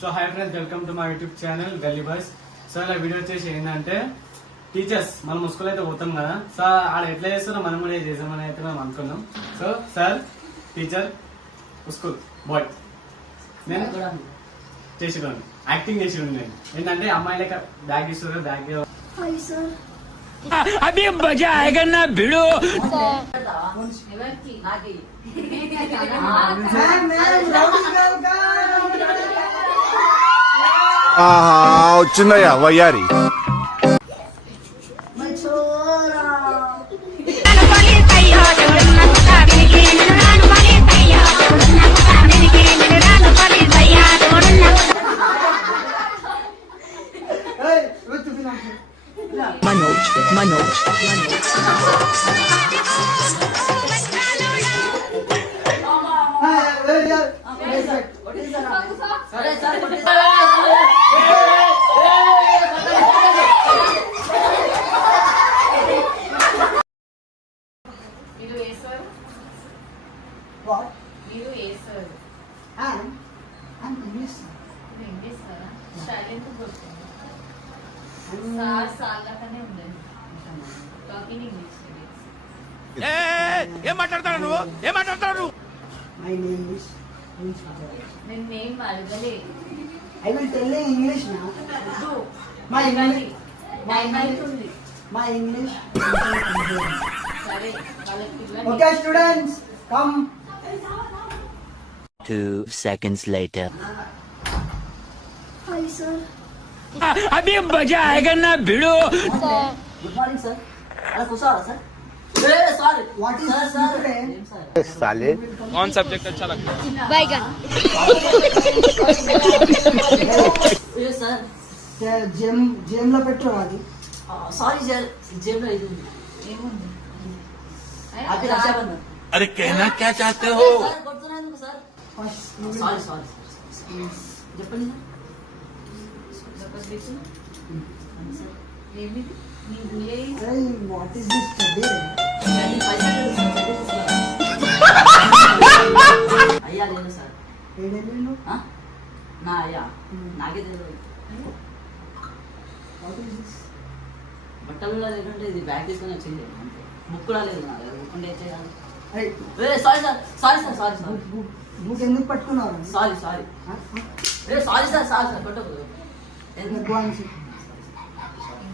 So hi friends, welcome to my YouTube channel గల్లీ boys. So ఇలా video వచ్చేసి ఏంటంటే టీచర్స్ మనం స్కూల్ అయితే పోతాం కదా. సో ఆడ ఎట్లా చేస్తారో మనం కూడా చేసామని అయితే మనం అనుకున్నాం. So sir teacher school bye నేను చేసేవాడిని, యాక్టింగ్ చేసేవాడిని. నేను ఏంటంటే అమ్మాయి లెక్క బ్యాగ్ ఇస్తారు, బ్యాగ్ अभी मजा आएगा ना भिड़ो. వచ్చిందయ్యా వయ్యారి. Manoj. ఏం మాట్లాడతాడు నువ్వు? My name is Prince. name Margale. I will tell in English now. Do. My English. My English. Sorry. Okay, students, come. 2 seconds later. Hi, sir. अभी मजा आएगा ना भिड़ो. Good morning, sir. sir. Sorry. What is sir? साले कौन subject अच्छा लगता है? Baigan. Yes, sir. Gem lo petro adi. Sorry, sir. Gem lo idu. Happy Raksha Bandhan. अरे कहना क्या चाहते हो? Sir, కొడుతున్నాను sir. Sorry. చెప్పండి sir. What is this today? అయ్యా లేదు సార్. నా అయ్యా నాకే తెలియదు. బట్టలు లేకుంటే ఇది బ్యాగ్ తీసుకొని వచ్చింది. బుక్ కూడా లేదు నా దగ్గర. బుక్ ఉంటే సారీ బుక్ ఎందుకు పట్టుకున్నారు? సారీ సారీ పట్టుకోదు.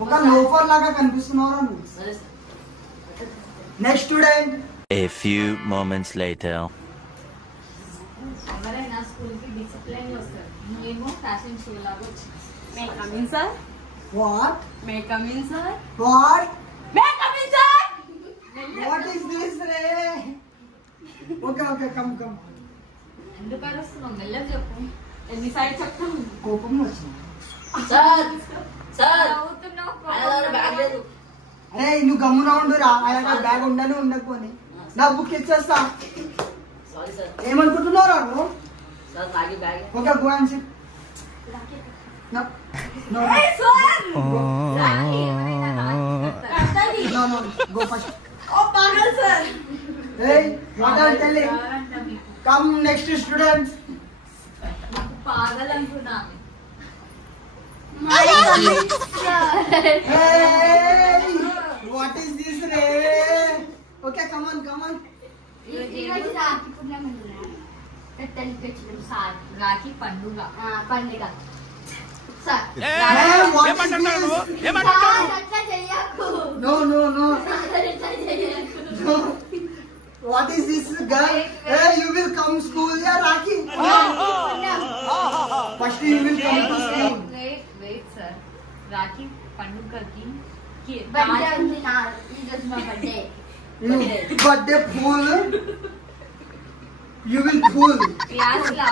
ఒక లోఫర్ లాగా కనిపిస్తున్నారా నువ్వు? సరే sir. Next student. A few moments later. ఎవరైనా స్కూల్ కి డిసిప్లిన్ వస్తారు, నువ్వేమో ఫ్యాషన్ షో లాగా వచ్చి. May come in sir. What? May come in sir. What? May come in sir. What is this రే? ఓకే కమ్ ఎందుకు అరుస్తున్నావు? మెల్లగా చెప్పు. ఎన్నిసార్లు చెప్తాను? కోపం వచ్చింది. అరే నువ్వు గమ్మున ఉండురా. ఆయన బ్యాగ్ ఉండని ఉండకపోని నా బుక్ ఇచ్చేస్తా. ఏమనుకుంటున్నారా నువ్వు? Okay go and sit. No go first. ఏయ్ what are telling? Come next students. పాగల్ అనుకున్నాను. Hey, what is this re? Okay, come on. Rakhi పండుగ. No. What is this guy? Hey, you will come school, yeah, Rakhi. First you will come to school. Wait, sir. Rakhi పండుగకి Birthday fool. You will fool. Class law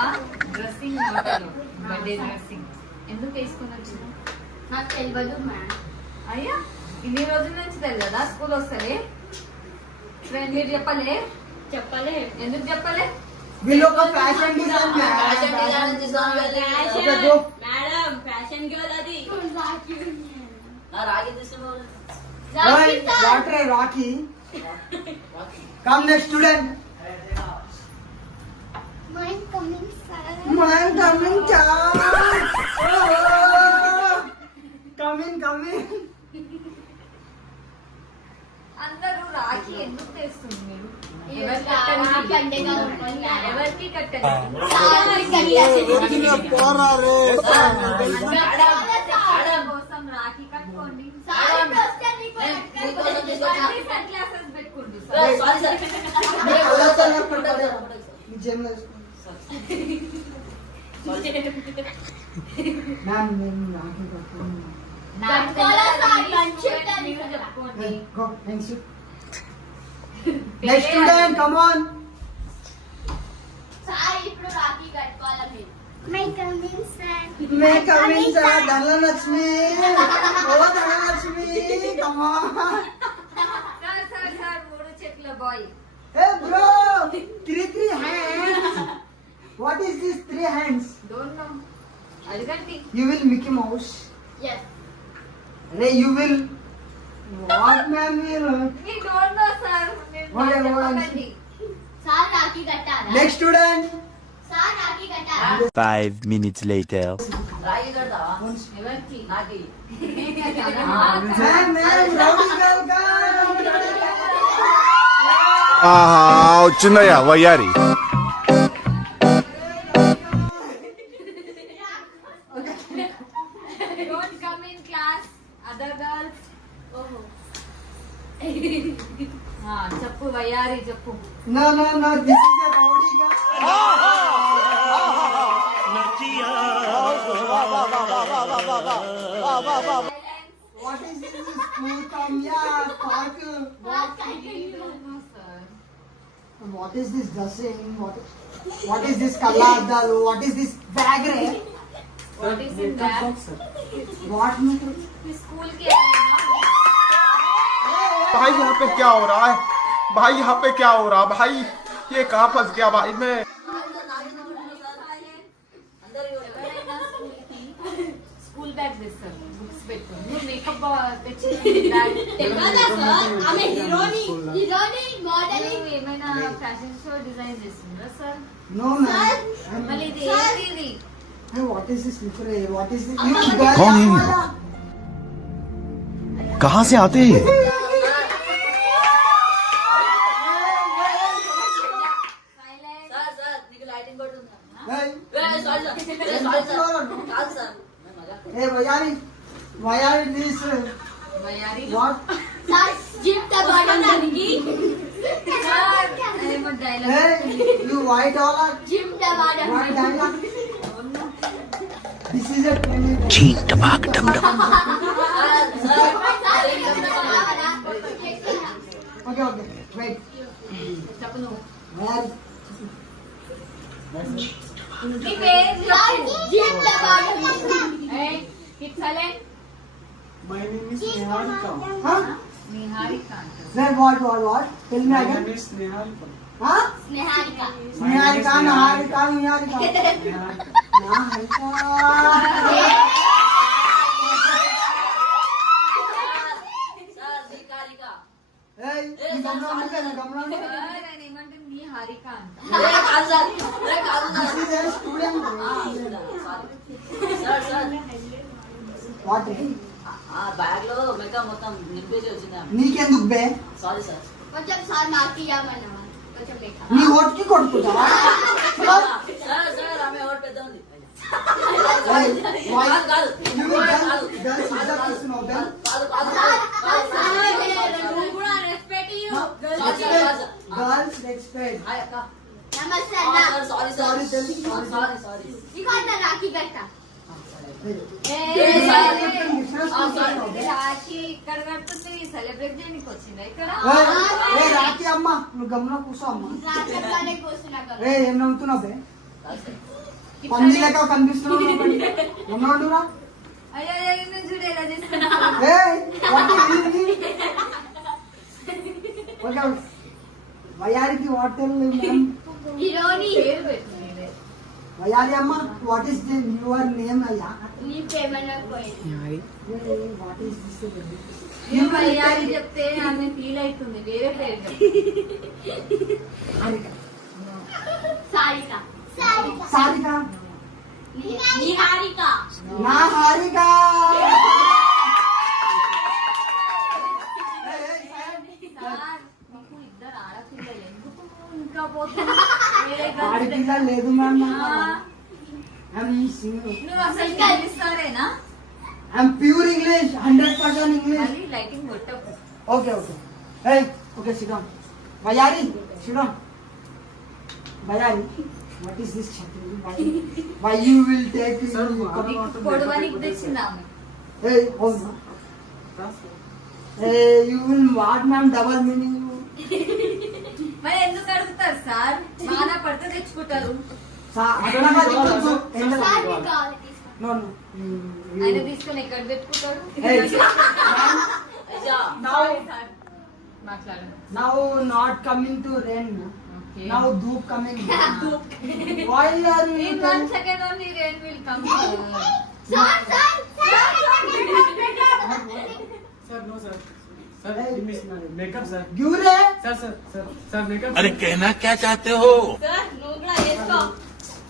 dressing మాటలు, birthday dressing ఎందుకు వేసుకున్నట్టు నాకు తెలియదు ma'am. అయ్యా ఇన్ని రోజుల నుంచి తెలియదా స్కూల్ వస్తలే? మీరు చెప్పలే? ఎందుకు చెప్పలే? వీళ్ళు ఒక fashion design madam fashion girl అది. Rocky. Come next student. Mind coming, sir. Mind coming, sir. కోసం రాఖీ కట్టుకోండి క్లాసెస్ పెట్టుకోండి ఈ జేబులో వేసుకో. మ్యామ్ నేను రాఖీ కట్టుకోను. చెప్పుకోండి Go, next. Next student, come on. ఇప్పుడు రాఖీ కట్టుకోవాలా మీరు May come in, sir. Dhanalakshmi. Oh, Dhanalakshmi, come on. Sir మూడు చెట్ల boy Hey, bro. Three hands. What is this 3 hands? Don't know అడగండి You will Mickey Mouse. yes Ray, you will. What, ma'am? Will? Me don't know sir What? Sir Rakhi కట్టాలా Next student. Sir Rakhi కట్టాలా 5 minutes later. ఎవరికి Ma'am, rowdy girl, come. వచ్చిందయ్యా వయ్యారి don't come in class other girls ఓహో చెప్పు వయ్యారి చెప్పు No, this is a rowdy girl. What is this school come? Yeah, park. What is this dressing? What is this color? What is this bag? Re? What is in that? What? School के भाई यहाँ पे क्या हो रहा है भाई यहाँ पे क्या हो रहा है भाई ये कहाँ फंस गया भाई मैं స్కూల్ బ్యాగ్ తెస్తారు బుక్స్ పెట్టుకుని నువ్వు మేకప్ తెచ్చి తెలియదా సార్ ఆమె హీరోని మోడలింగ్ ఏమైనా ఫ్యాషన్ షో డిజైన్ చేస్తుందా సార్ No, ma'am. మళ్ళీ ఇది ఏంటి Hey, what is this slipper here? What is this? कौन है ये? कहाँ से आते हैं Hey, hey, why are this? మయారి What? సార్ జిమ్ దబాడడానికి ఏమో dialogue Hey, you white dollar. Gym White దబాడడానికి dollar. This is a training. Cheat tabak dum dum. Okay, wait. చెప్పు నువ్వు Where? నీ పేరు చెప్పు జిమ్ దబాడడానికి ఏయ్ కిట్సలే My name is Niharika. Huh? Niharika అంట Where? What? Tell me My again. name is Niharika. Huh? స్నేహారిక Niharika. Niharika. Hey, you come down. ఆయన ఏమంటే నిహారిక అంట This is a student. What? Bag లో మేకప్ మొత్తం నింపేసి వచ్చిందా నీకెందుకు బే? సారీ సార్ కొంచెం సార్ నాకు ఇవ్వమన్నా కొంచెం బేకా నీ ఓట్కి కొట్టుకుంటావా? సార్ సార్ ఆమె ఎవరు పెద్ద ఉంది Hey, why? కాదు You will girls izzat ఇస్తున్నావు, girl. నువ్వు కూడా రెస్పెక్ట్ ఇవ్వు Girls respect. హాయ్ అక్క నమస్తే అన్న sorry Sorry, tell me. Sorry నీకు అన్న రాఖీ కట్ట రాఖీ ఇక్కడ కడుతుంది సెలబ్రేట్ చేయడానికి వచ్చిందా ఇక్కడ ఏ రాఖీ అమ్మ నువ్వు గమనం కూర్చో అమ్మ. రాఖీ కట్టాలని కూర్చున్నా కదా ఏ ఏం నవ్వుతున్నావు బే? పంది లెక్క కనిపిస్తున్నావు గమనండురా. అయ్యో నేను చూడు ఎలా చేస్తున్నా ఏ ఓకే వయారికి వాటర్ హీరోని పేరు పెట్టుకుంది వయారి అమ్మ వాట్ ఈస్ యువర్ నేమ్ అయ్యా? నీ పేమన్నా పోయింది వాట్ ఈస్ దిస్? నువ్వు అయ్యారి చెప్తే ఆమె ఫీల్ అవుతుంది వేరే పేరు చెప్పు. సారిక సారిక నిహారిక నా హారిక. సార్ మీకు ఇద్దరు ఆడపిల్లలు ఎందుకు ఇంకా పోతున్నారు ఆడపిల్ల లేదు మ్యామ్. నువ్వు అసలు ఇంగ్లీష్ సారేనా? I'm pure English, 100% English. మళ్ళీ లైటింగ్ కొట్టకు. Okay okay. Hey, okay, sit down. Bayari, sit down. Bayari, what is this chapter? Why you will take this? పొడవనికి తెచ్చింది ఆమె. Hey, hold on. Hey, you will what ma'am, double meaning you. మరి ఎందుకు అడుగుతారు sir? బాగా పడితే తెచ్చుకుంటారు. అదనగా చెప్పొచ్చు. Sir మీకు కావాలి తీసుకో. No, no. ఆయన తీసుకొని ఎక్కడ పెట్టుకుంటారు? Hey, అయ్యా now, మాట్లాడండి. now not coming to rain. Okay. Now dhoop coming. Why are you? In 1 second only rain will come. Sir sir sir sir no sir sir makeup sir Give रे. Sir sir sir sir makeup अरे कहना क्या चाहते हो? Sir నువ్వు కూడా వేసుకో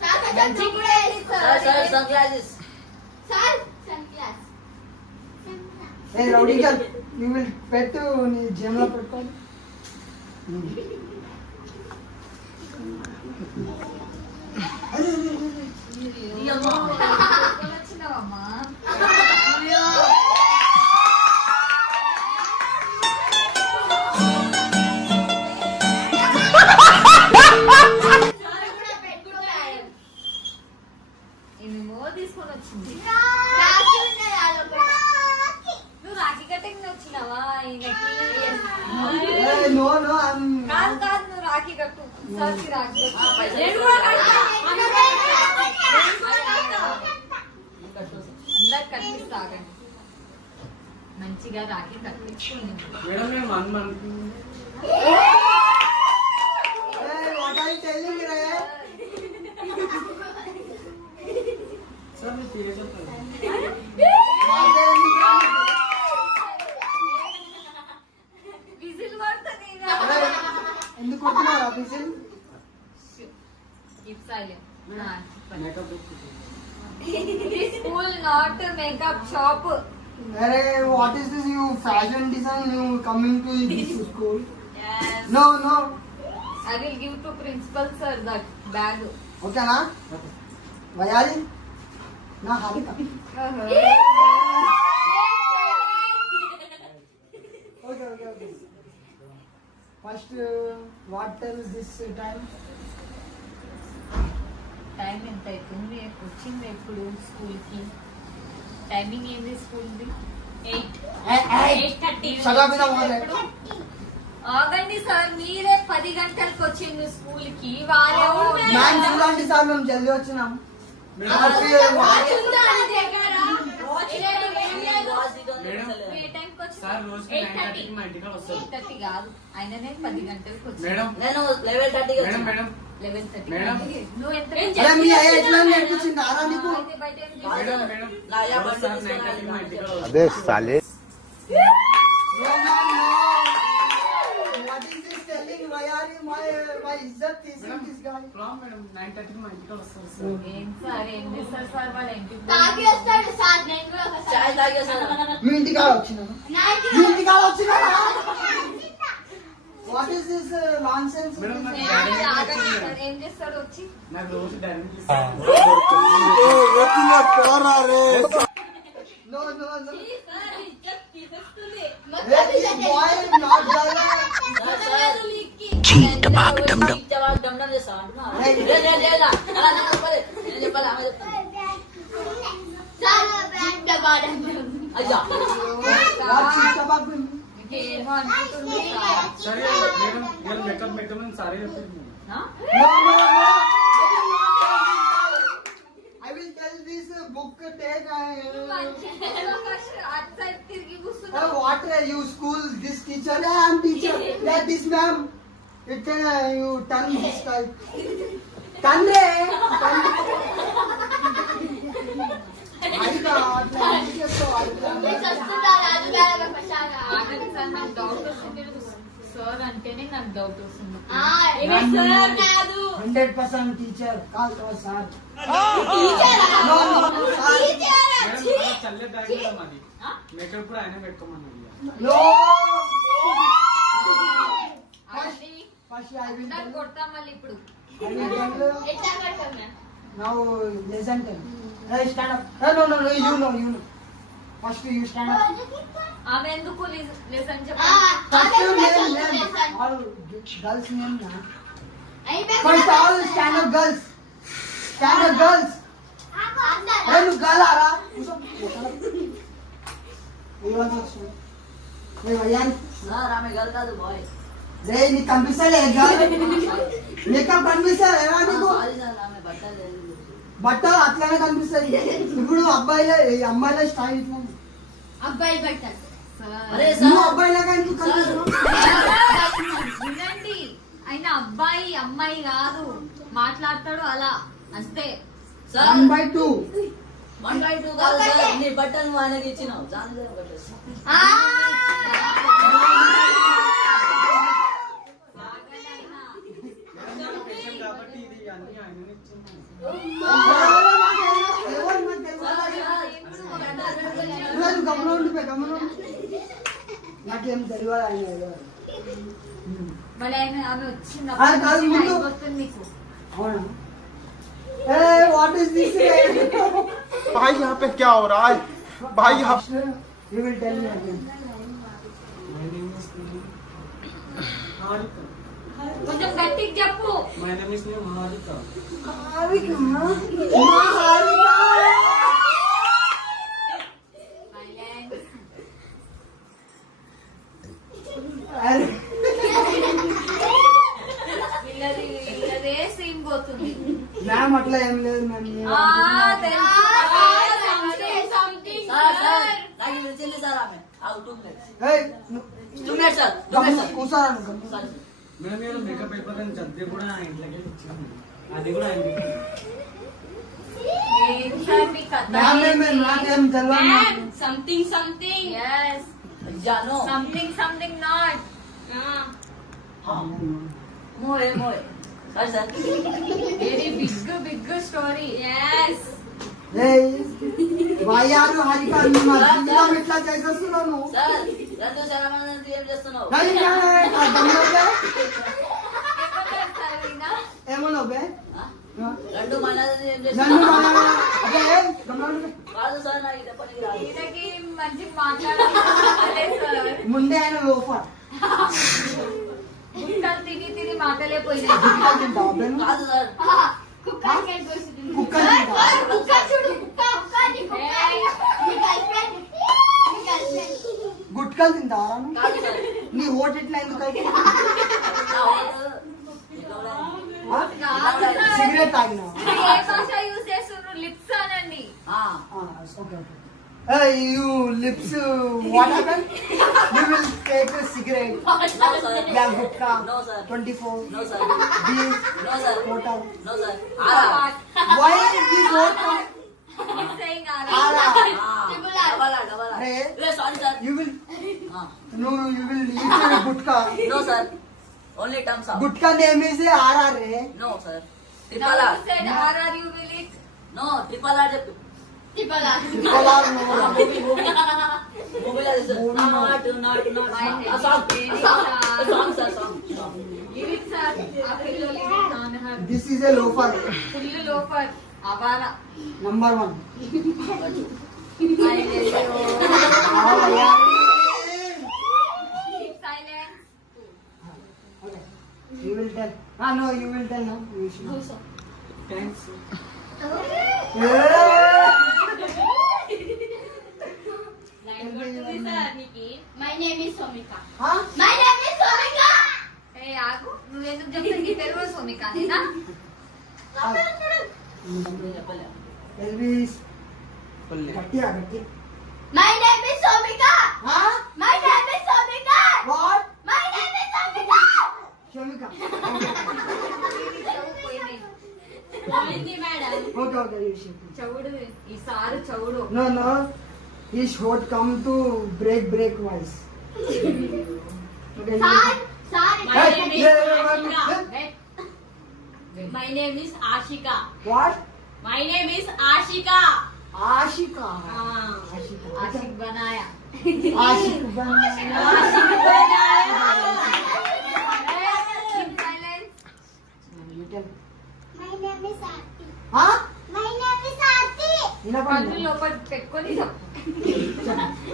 sir sir కూడా sir sir sunglasses sir sunglass Hey, rowdy girl, you will pet నీ జేబులో పెట్టుకోండి. వచ్చినావమ్మా? ఏమేమో తీసుకొని వచ్చింది. రాసి ఉన్నాయి ఆలోపట. నువ్వు రాఖీ కట్టింగ్ వచ్చినావా? ఈయనకి Hey, no, no, I'm. కాదు కాదు, నువ్వు రాఖీ కట్టు. సార్కి రాఖీ కట్టు. పైసలు నేను కూడా కడతా. అందరు కట్టిస్తా, ఆగండి. మంచిగా రాఖీ కట్టించుకుని మేడం మేము 1 month Hey, what are you telling रे? సార్ మీరు తీయలేదు విజిల్ పడుతుంది. Hey, ఎందుకు కొడుతున్నారా whistle? Keep silent. Makeup This school not makeup shop. Hey, what is this? You fashion design? You coming to this school? yes No, no. I will give to principal sir that bag. Okay ना? Bayari? ना हालिका. Okay, okay, okay. First, what tells this time? Time ఎంత అవుతుంది? వచ్చింది ఎప్పుడు school కి? Timing ఏంది school the? 8. Hey, hey. 8:30. Shut up in the water. ఆగండి sir, మీరే 10 గంటలకు వచ్చింది స్కూల్ కి. వాళ్ళేమో मैम చూడండి సార్ మేము జల్దీ వచ్చినాం. ఏ టైంకి వచ్చింది? సార్ రోజుకి 9:30 మా ఇంటికి వస్తారు 8:30 కాదు, ఆయననే 10 గంటలకు వచ్చింది. మేడం నేను 11:30 మేడం మేడం 11:30. మేడం. నువ్వు ఎంత అరే మీ అయ్య ఎట్లా నేర్పించింది ఆరా నీకు? అయితే బయట ఏం మేడం చేస్తావు? మేడం నా యా రోజు సార్ బండి 9:30 మా ఇంటికి వస్తారు अबे साले No, ma'am, no. What is this telling? Why are you my izzat teasing this guy? Problem madam 9:30 మా ఇంటికి వస్తారు సార్ ఏం సార్, ఏం చేస్తారు సార్ వాళ్ళ ఇంటికి? తాగి వస్తాడు సార్. నేను కూడా చాయ్ ఒకసారి తాగేసాను మీ ఇంటికాడ వచ్చినాను. మీ ఇంటికాడ వచ్చినానా? What is this nonsense? Madam నాకు ఏం డైరీ మిల్క్ ఆగండి ఇచ్చింది సార్, మేడం. ఏం చేస్తాడు వచ్చి? నాకు రోజు డైరీ మిల్క్ ఇస్తారు. No, no, no. మొత్తం Hey, this boy is not there. Cheat भाग डम डम డమ్ చేస్తా అంటున్నా అలా నేను చెప్పాలి ఆమె చెప్తాను సార్ బ్రాండ్ డబాడం. అయ్యా What is about me? ఏమో అనుకుంటుంది సార్. సరే మేడం నేను మేకప్ పెట్టమని సారీ చెప్పింది ఆ? No, no, no. I will tell this book take. అటు సైడ్ తిరిగి కూర్చున్నావు. What you school this teacher? I am teacher. Yeah, this ma'am. It can you turn this type. Turn re. ఆగండి sir, నాకు doubt వస్తుంది. Sir అంటేనే నాకు doubt వస్తుంది. 100% teacher. Call sir. Madam చల్లే బ్యాగ్ మేడం అది మేకప్ కూడా ఆయన పెట్టుకోమన్నది No. ఆగండి. First I will అందరు tell. కొడతాం మళ్ళీ ఇప్పుడు. I will tell you. ఎట్లా కడతాం ma'am? Now lesson 10. Hey, stand up. Hey, no, you know. First you stand up. ఆమె ఎందుకు లెసన్ ఆ, చెప్పాలి? First అదే you question name. lesson. All girls name na. అయిపోయింది. First all stand up girls. Stand up girls. అందరూ. Hey, you girl ara. You want to? Hey, Vayan. Sir ఆమె girl కాదు bye. రే నీ కనిపిస్తలే girl. నీకు కనిపిస్తలే రా నీకు. సారీ సార్ ఆమె బట్టలు లేదు. బట్టలు అట్లానే కనిపిస్తాయి. ఇప్పుడు అబ్బాయిలే అమ్మాయిలే స్టైల్ ఇట్లా. అబ్బాయి బట్టలు. అరే నువ్వు సార్ అబ్బాయిలాగా ఎందుకు కనిపిస్తున్నావు? వినండి, ఆయన అబ్బాయి అమ్మాయి కాదు, మాట్లాడతాడు అలా అంతే. సార్ 1/2. 1/2 కాదు సార్. నీ బట్టలు నువ్వు ఆయనకి ఇచ్చినావు. జాన్ ఆ, కాబట్టి ఇది అన్ని ఆయననే ఇచ్చింది. ఎవరు నాకు తెలియదు. గమనం ఉండిపోయి గమనం. నాకేం తెలియదు ఆయన. మళ్ళీ ఆయన ఆమె అది కాదు ముందు. వచ్చినప్పుడు నీకు అవునా? ఏ వాట్ ఇస్ దిస్? भाई यहाँ पे क्या हो रहा है भाई यहाँ you will tell me again. My name is Harika. కొంచెం గట్టిగా చెప్పు. My name is Harika. Harika మా హారిక. అరే వీళ్ళదే సీన్ పోతుంది. మ్యామ్ అట్లా ఏం లేదు మ్యామ్. తెలుసు. something, సార్ సార్ నాకు ఇది వచ్చింది సార్ ఆమె. ఆగు 2 minutes. ఏయ్ 2 minutes సార్. 2 minutes sir. కూసారా? సార్ మేము ఏదో మేకప్ అయిపోతాను చదివి కూడా ఆ ఇంట్లోకి ఇచ్చింది. అది కూడా ఆయనకి. ఏం సార్ మీ కథ? మ్యామ్ నాకేం తెలియదు. something, something. Yes, జానో something not. మోయే sir sir Very big story. Yes. ఏయ్ వాయారు హారిక నువ్వు నా జీవితం ఇట్లా చేసేస్తున్నావు నువ్వు. సార్ రెండు శరమానంది ఏం చేస్తున్నావు? ఏమన్నావు బే? రెండు మనది ఏం నన్ను చేస్తున్నావు? అదే గమనాలు. కాదు సార్ నాకు ఇది చెప్పండి రాదు. ఈయనకి మంచి మాట్లాడాలి సార్. ముందే ఆయన లోఫర్. గుట్టలు తిని మాటలే పోయినాయి. తింటావా బే నువ్వు? కాదు సార్ కుక్క కుక్క తింటావా? చూడు కుక్క నీ కుక్క నీ గర్ల్ఫ్రెండ్ గుట్కలు తింటావా నువ్వు? కాదు సార్ నీ ఓటు ఎట్లా ఎందుకు అయితే? నా ఓటు సిగరెట్ తాగినావా? ఏ భాష యూజ్ చేస్తున్నారు? లిప్స్ అనండి. Okay okay. You lips, what happened? You will take a cigarette. No sir. Yeah, gutka. No sir. 24. No sir. Beer. No sir. Water. No sir. Ara. Why this water? He's saying Ara. Double. Hey. Sorry sir. You will, Ah. no, you will eat gutka. No sir. Only thumbs up. Gutka name is RR. No sir. now Triple you R. said RR you will eat. No, triple R చెప్పు. తిప్పలా Triple R no. Movie లేదు sir. Not. A song sir. Give it sir. ఆ పిల్లలు eat on her. This is a loafer. Full loafer. అవారా. Number 1. అయ్యో. Oh, yeah. Keep silence. Okay. You will tell. No, you will tell now. You should. Thanks. My name is Somika Huh? My name is Somika ఏ ఆగు. నువ్వు ఎందుకు చెప్తావు? నీకు తెలియదు సోమిక నేనా? చెప్పలే. Elvis. Gatti. My name is Somika Huh? My name is Somika What? My name is Somika Shomika. పోయినాయి. పోయింది మేడం Okay, you should. చవుడు ఈసారి చవుడు. No. He should come to break voice. Okay. Sir Hey, my name yeah. My name is Ashika What? My name is Ashika Ashika. ఆషిక్ బనాయా. Ashik. Keep silence. My name is Aarti. పన్ను లోపల పెట్టుకొని చెప్పు.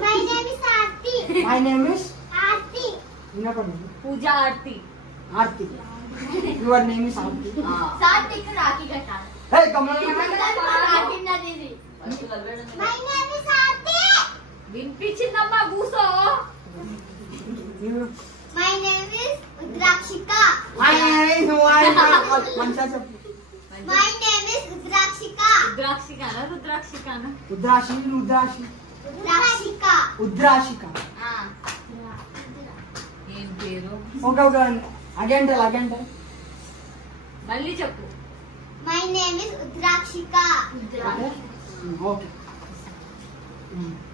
My name is Aarti. My name is Aarti. వినపండి. పూజ Aarti. Aarti. Your name is Aarti. Aarti కి రాఖీ కట్టాలి. హే Kamal Rakhi నదిది. My name is Aarti. వినిపించిందమ్మా కూసో. My name is Udrakshika. మంచిగా చెప్పు. My name is Udrakshika. రుద్రాక్షికానా రుద్రాక్షికానా? ఉద్రాశి ఉద్రాశి Udrakshika. ఉద్రాశిక. ఏం పేరు? ఓకే ఓకే అగంటే అగంటే. మళ్ళీ చెప్పు. My name is Udrakshika. Okay.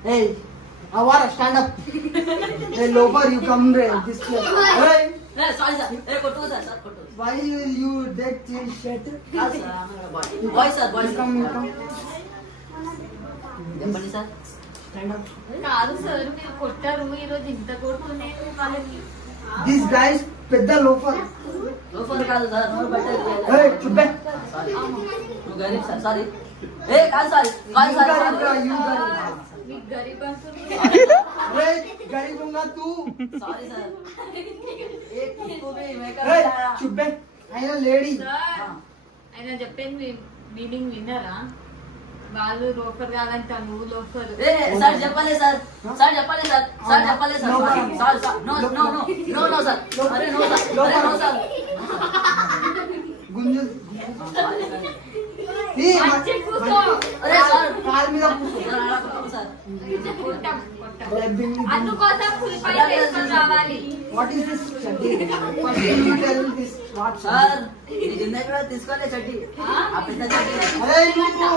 Hey, Awara, stand up. Hey, loafer, you come this way. Hey, sorry sir కొట్టు సార్ సార్ కొట్టు why you dead till shit? Boy sir boy You sir come, you come. చెప్పండి sir Stand up. కాదు sir మీరు కొట్టారు ఈరోజు ఇంత కొడుతూనే వాళ్ళకి. This guy is పెద్ద loafer. లోపల కాదు సార్ నువ్వు బట్టలు Hey, chuppe. సారీ నువ్వు గరీబ్ సార్ సారీ ఏ కాదు సారీ కాదు You sir garib, you garib. మీకు గరీబ్ అంటుంది. Hey, garib होगा तू. సారీ సార్ ఏ కుక్కు भी మేకప్ Hey, आया chuppe. I am lady. Sir ఆయన చెప్పేది మీనింగ్ విన్నారా? వాళ్ళు లోఫర్ కాదంట నువ్వు లోఫర్. ఏ సార్ చెప్పలే సార్ సార్ చెప్పలే సార్ సార్ చెప్పలే sir sir sir no no no no no sir అరే నో సార్ అరే నో సార్ గుంజు. ఈ మంచి కూర్చో. అరే సార్ కాల్ మీద కూర్చో. సార్ కొట్టాం కొట్టాం. Blabbing. అందుకోసం ఫుల్ పై వేసుకొని రావాలి. What is this chatti? First you tell this what sir chatti? నీ జిందగీ కూడా తీసుకోలే చట్టి ఆ పెద్ద చట్టి అరే నువ్వు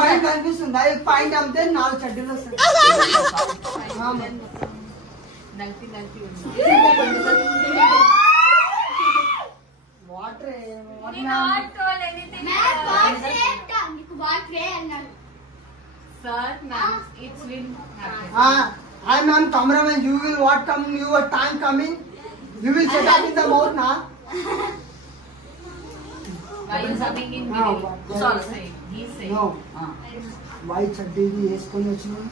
పాయింట్ అనిపిస్తుంది అది పాయింట్ అమ్మితే 4 చట్టీలు వస్తాయి. నలిపి నలిపి ఉంది. వాటర్ నేను not told anything. నీకు వాట్ రే అన్నాడు. Sir ma'am it's win. I am cameraman. You will what come? Your time coming. You will set up in the mouth na. Why you coming in No, video? sorry. He said. No. Why Chaddi వేసుకొని వచ్చినావు?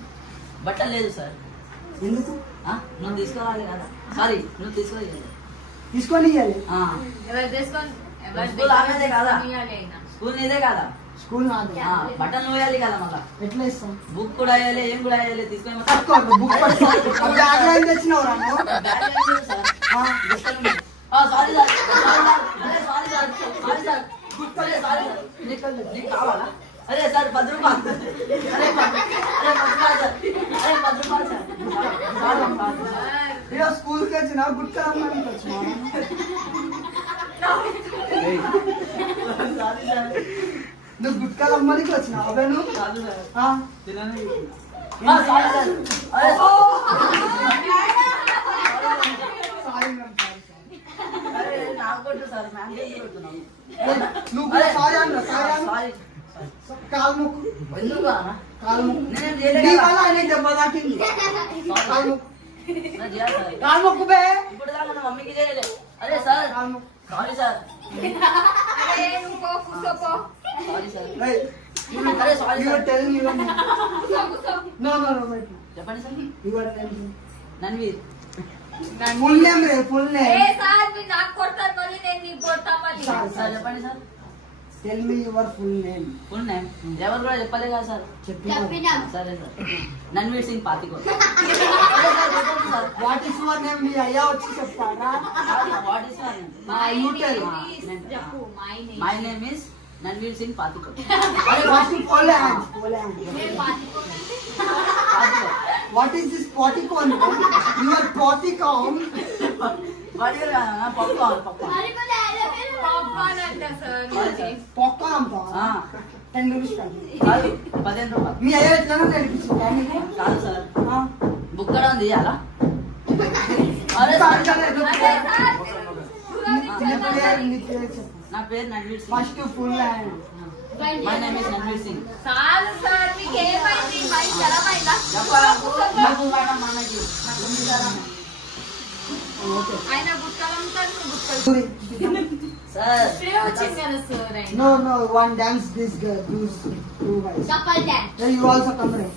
బట్టలు లేదు sir ఎందుకు నువ్వు తీసుకోవాలి కదా sorry నువ్వు తీసుకోలేదు తీసుకొని ఇవ్వాలి. ఎవరు తీసుకొని ఎవరు స్కూల్ ఆమెదే కదా ఇవ్వాలి అయినా. స్కూల్ నీదే కదా స్కూల్ నాది. బట్టలు నువ్వు వేయాలి కదా మళ్ళా ఎట్లా ఇస్తాం? బుక్ కూడా వేయాలి ఏం కూడా వేయాలి తీసుకొని బుక్ పట్టుకో. బ్యాగ్ ఏం తెచ్చినావు రా నువ్వు? Sorry sir sorry sir sorry sir sorry sir నీకు కావాలా అరే సార్ 10 రూపాయలు అరే 10 రూపాయలు సార్ అరే 10 రూపాయలు సార్ ఇక స్కూల్కి వచ్చినా గుట్కా అమ్మడానికి వచ్చినా? సారీ సార్ నువ్వు గుట్కాలు అమ్మడానికి వచ్చినావు అవే నువ్వు? కాదు సార్ తిననే సారీ సార్ అరే సారీ మ్యామ్ అరే నాకు కొట్టు సార్ మ్యామ్ కొడుతున్నాం నువ్వు సారీ అన్న సారీ అన్న. సారీ కాలు ముక్కు ఎందుకు అన్న కాలు ముక్కు. నేనేం నీ చేయలేదు వల్ల ఆయన దెబ్బ తాకింది. కాలు ముక్కు నేను చేయాలి సార్ కాలు ముక్కు బే. ఇప్పుడు దాకా నా మమ్మీకి చేయలే అరే సార్ కాలు ముక్కు. సారీ సార్ అరే నువ్వు పో కూర్చో పో. సారీ సార్ Hey, అరే sorry you are sir telling me. కూర్చో కూర్చో. No, no, no, wait. చెప్పండి sir You are telling me. Nanveer Full name రే, full ఏ name. సార్ మీరు నాకు కొడతారు మళ్ళీ నేను నీకు కొడతా మళ్ళీ. సార్, సార్ చెప్పండి sir Tell me your full name. Full name ఎవరు కూడా చెప్పలే కదా సార్ చెప్పినావు. సరే సార్ నన్వీర్ సింగ్ పాతికో What is your name? మీ అయ్యా వచ్చి చెప్తారా? What is My you tell. name is చెప్పు my name. My name is Nanveer Singh పాతికో First full hands, full hands. నేను పాటిపోతాను. What is this poticon? You are poticon. Popcorn popcorn అంట సార్ ఇది. Popcorn అంతా. 10 rupees కాదు. 15 రూపాయలు మీ అయ్యా ఎట్లా నేర్పించిందా నీకు? కాదు సార్ ఆ? బుక్ కూడా ఉంది అలా అరే సార్ అరే సార్ నీ పేరు చెప్పు. నా పేరు Nanveer Singh first full hand. My name is Nanveer Singh చాలు సార్ మీకు ఏమైంది మరి జలమైందా? నాకు మాట మనకి నాకు ఉంది కదా ఓకే. ఆయన గుట్టలు అమ్ముతారు నువ్వు గుట్టలు. Sorry. సార్ ఇప్పుడే వచ్చింది కదా సార్ ఆయన. No, no, one dance this girl, those two guys. Couple dance. Then you also come right.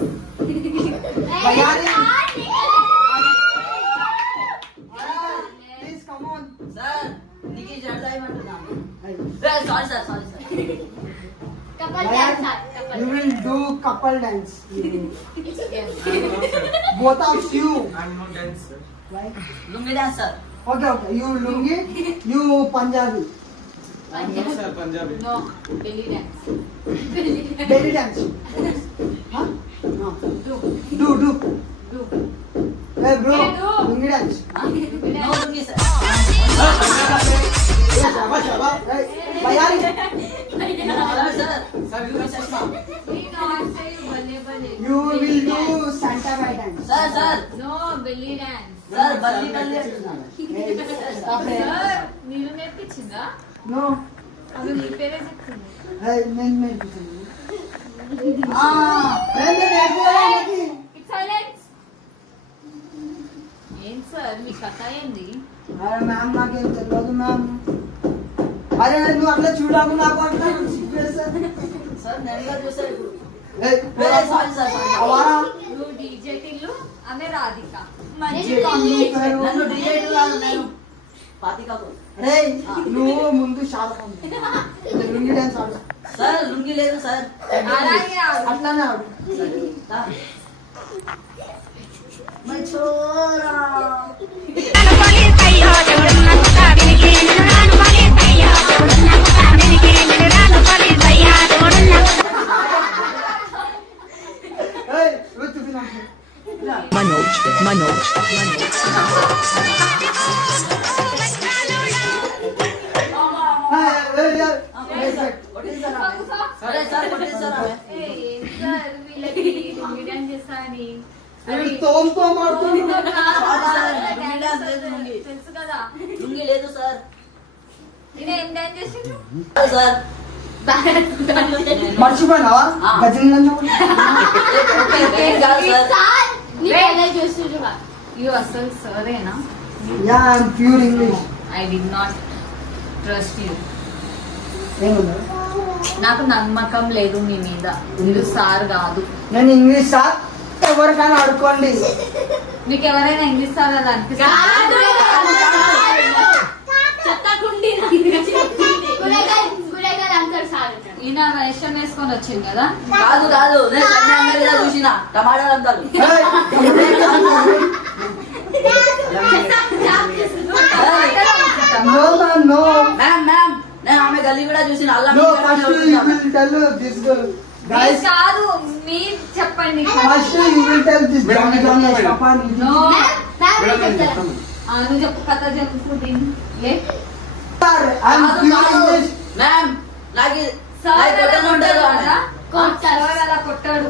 Bayani. Please come on. Sir నీకు జడదా ఏమంటున్నాను Hey. Sorry sir sorry sir Couple dance. sir. Couple You will do couple dance. Yes. Both of you. I'm not dance. Right? Lungi dance sir Okay, okay. You Lungi, you Punjabi. I'm not sir Punjabi. No, belly dance. Belly dance. Huh? No. Do. Do. Do. Hey bro, Hey, do. Lungi dance. No lungi sir Hey, Shaba. Hey, Bayani. Sir Sir, you just We not say bale bale. You will do Santa Fe dance. Sir sir No, belly dance. Sir బల్లి బల్లి అంటున్నాను Hey, stop it. Sir మీరు నేర్పించిందా? No. అవి మీ పేరే చెప్తుంది. Hey, men. ఆ, It's silence. ఏం sir మీ కథ ఏంది? అరే మ్యామ్ నాకేం తెలియదు మ్యామ్. అరే నువ్వు అట్లా చూడకు నాకు అట్లా సిగ్గువేస్తుంది. సార్ నెలగా చూసారు ఇప్పుడు ఏయ్, సారీ సార్ అవారా. నువ్వు డీజే టిల్లు ఆమె రాధిక. మంచి కమ్మి పేరు. నన్ను డిజైన్ కాదు నేను పాతికాకు రేయ్, నువ్వు ముందు శాతం లుంగి డాన్స్ ఆడు. సార్ లుంగి లేదు సార్ అలాగే ఆడు. అట్లానే ఆడు. మై చోరా ఏయ్, నువ్వు చూపినాకు. Manoj. సరే సార్ కొట్టేసారా ఏం సార్ వీళ్ళకి లుంగి డాన్స్ చేస్తా అని. అది తోమతో మాడుతున్నా. తెలుసు కదా. లుంగి లేదు సార్ నేను ఏం డాన్స్ చేసిండు? సార్ మర్చిపోయినావా గజని ఏం కాదు సార్ Sir, నీ పేరే చూస్తుండ్రుగా. You అసలు సరేనా? Yeah I'm pure English. I did not trust you. ఏముంది నాకు నమ్మకం లేదు మీ మీద. మీరు సార్ కాదు. నేను ఇంగ్లీష్ సార్ ఎవరికైనా ఆడుకోండి. మీకు ఎవరైనా ఇంగ్లీష్ సార్ అలా అనిపిస్తుంది? చెత్తకుండి గురేగారు అంటారు సార్ అంటారు. ఈయన వేషం వేసుకొని వచ్చింది కదా. కాదు కాదు నేను కన్యాకుమారిలో చూసిన టమాటాలు అంటారు ఏయ్, no man, no. Ma'am ma'am నేను ఆమె గల్లీ కూడా చూసిన అల్లం No, first you will tell this girl. మీరు Guys, కాదు మీరు చెప్పండి. first you will tell this Johnny Papa. No. Ma'am చెప్తారా? నువ్వు చెప్పు కథ చెప్పు దీన్ని. లే. I'm pure English. మ్యామ్ నాకు సార్ నాకు అలా కొట్టని ఉంటారు కొట్టాడు. కొట్టాడు. సార్ అలా కొట్టాడు.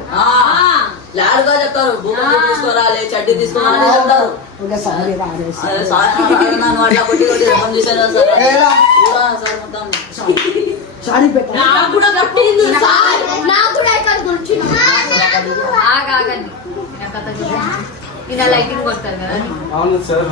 లాడుగా చెప్తారు భూమి తీసుకురాలి చడ్డీ తీసుకురాలి చెప్తారు Okay, sorry, రాజేష్. అదే సార్ నన్ను అట్లా కొట్టి కొట్టి రకం చేశారు సార్ ఏరా, సార్ మొత్తం sorry పెట్ట. నాకు కూడా కట్టింది సార్, నాకు కూడా ఇక్కడ కూర్చుని ఆగండి. ఈయన కథ చెప్పు. ఈయన లైటింగ్ కొడతారు కదా. అవును సార్.